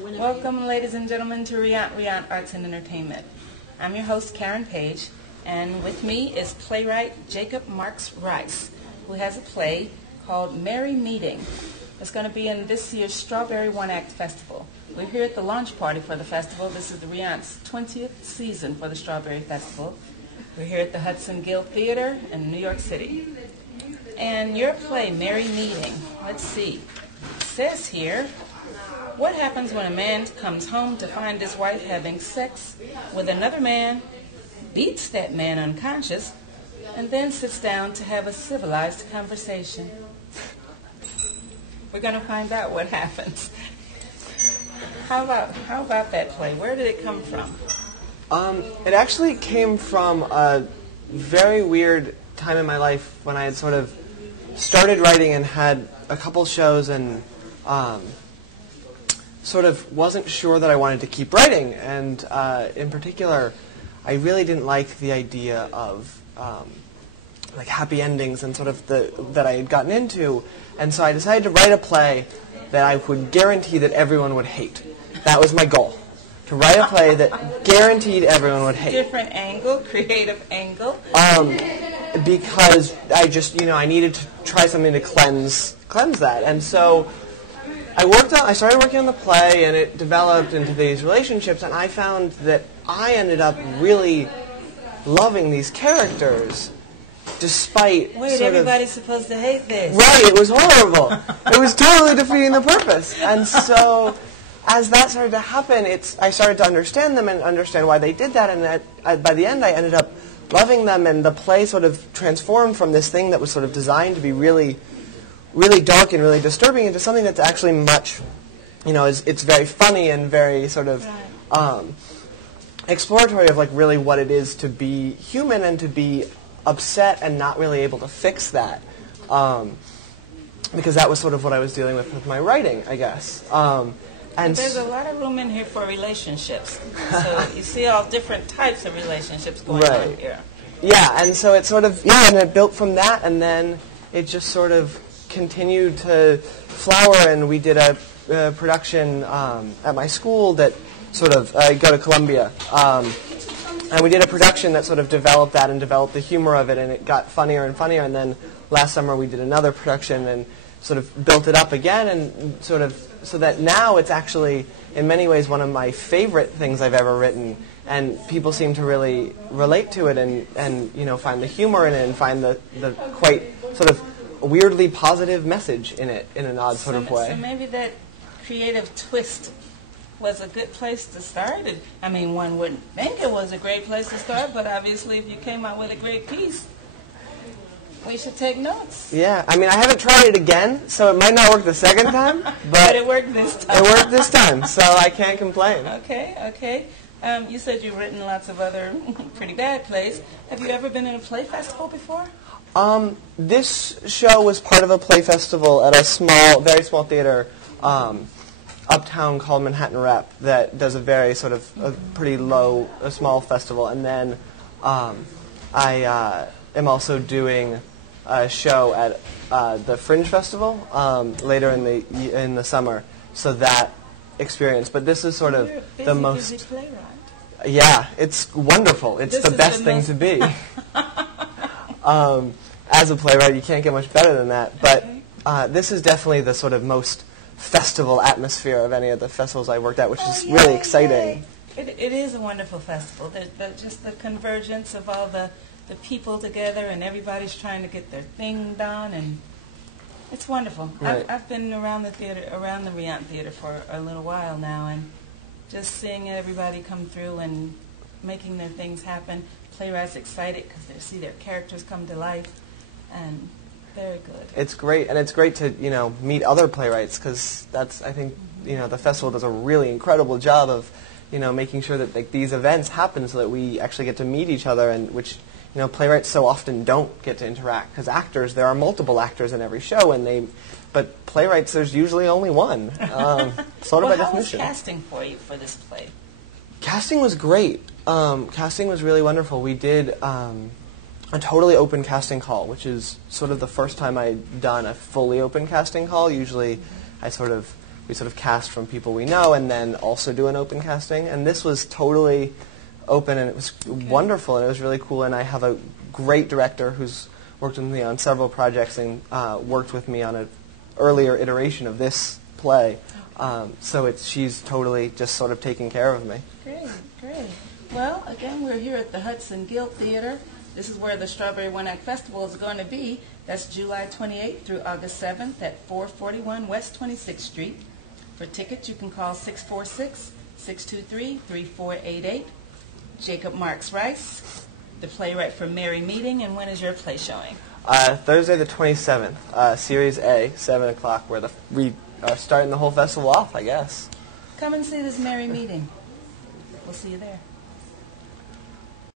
Welcome, ladies and gentlemen, to Riant Arts and Entertainment. I'm your host, Karen Page, and with me is playwright Jacob Marx Rice, who has a play called Merry Meeting. It's going to be in this year's Strawberry One-Act Festival. We're here at the launch party for the festival. This is the Riant's 20th season for the Strawberry Festival. We're here at the Hudson Guild Theater in New York City. And your play, Merry Meeting, let's see. It says here, what happens when a man comes home to find his wife having sex with another man, beats that man unconscious, and then sits down to have a civilized conversation? We're going to find out what happens. How about that play? Where did it come from? It actually came from a very weird time in my life when I had sort of started writing and had a couple shows and sort of wasn't sure that I wanted to keep writing. And in particular, I really didn't like the idea of like happy endings and sort of that I had gotten into. And so I decided to write a play that I would guarantee that everyone would hate. That was my goal, to write a play that guaranteed everyone would hate. Different angle, creative angle. Because I just, I needed to try something to cleanse that. And so I started working on the play, and it developed into these relationships, and I found that I ended up really loving these characters, despite everybody's supposed to hate this. Right, it was horrible. It was totally defeating the purpose. And so, as that started to happen, I started to understand them and understand why they did that, and by the end I ended up loving them, and the play sort of transformed from this thing that was sort of designed to be really, really dark and really disturbing into something that's actually much, it's very funny and very sort of exploratory of like really what it is to be human and to be upset and not really able to fix that, because that was sort of what I was dealing with my writing, I guess. And there's a lot of room in here for relationships. So you see all different types of relationships going on here. Yeah, and so it sort of, and it built from that, and then it just sort of continued to flower, and we did a production at my school that sort of, I go to Columbia, and we did a production that sort of developed that and developed the humor of it, and it got funnier and funnier, and then last summer we did another production and sort of built it up again, and sort of, so that now it's actually, in many ways, one of my favorite things I've ever written, and people seem to really relate to it and find the humor in it and find the quite sort of weirdly positive message in it in an odd sort of way. So maybe that creative twist was a good place to start. I mean, one wouldn't think it was a great place to start, but obviously if you came out with a great piece, we should take notes. Yeah, I mean, I haven't tried it again, so it might not work the second time, but it worked this time. It worked this time, so I can't complain. Okay. You said you've written lots of other pretty bad plays. Have you ever been in a play festival before? This show was part of a play festival at a very small theater uptown called Manhattan Rep that does a very sort of a pretty small festival. And then I am also doing a show at the Fringe Festival later in the summer. So that experience. But this is sort of the most... Busy playwright. Yeah, it's wonderful. It's the best thing to be. As a playwright, you can't get much better than that. But this is definitely the sort of most festival atmosphere of any of the festivals I worked at, which is really exciting. It is a wonderful festival. Just the convergence of all the people together, and everybody's trying to get their thing done, and it's wonderful. Right. I've been around the Riant Theater for a little while now, and just seeing everybody come through and making their things happen. Playwrights excited because they see their characters come to life, and very good. It's great, and it's great to meet other playwrights, because I think the festival does a really incredible job of making sure that these events happen so that we actually get to meet each other, and which playwrights so often don't get to interact, because actors, there are multiple actors in every show, but playwrights, there's usually only one, sort of by definition. How was casting for you for this play? Casting was great. Casting was really wonderful. We did a totally open casting call, which is sort of the first time I'd done a fully open casting call. Usually I sort of we sort of cast from people we know and then also do an open casting. And this was totally open, and it was wonderful, and it was really cool. And I have a great director who's worked with me on several projects and worked with me on an earlier iteration of this play. So she's totally just sort of taking care of me. Great, great. Well, again, we're here at the Hudson Guild Theater. This is where the Strawberry One Act Festival is going to be. That's July 28th through August 7th at 441 West 26th Street. For tickets, you can call 646-623-3488. Jacob Marx Rice, the playwright for Merry Meeting. And when is your play showing? Thursday the 27th, Series A, 7 o'clock, where we are starting the whole festival off, I guess. Come and see this Merry Meeting. We'll see you there.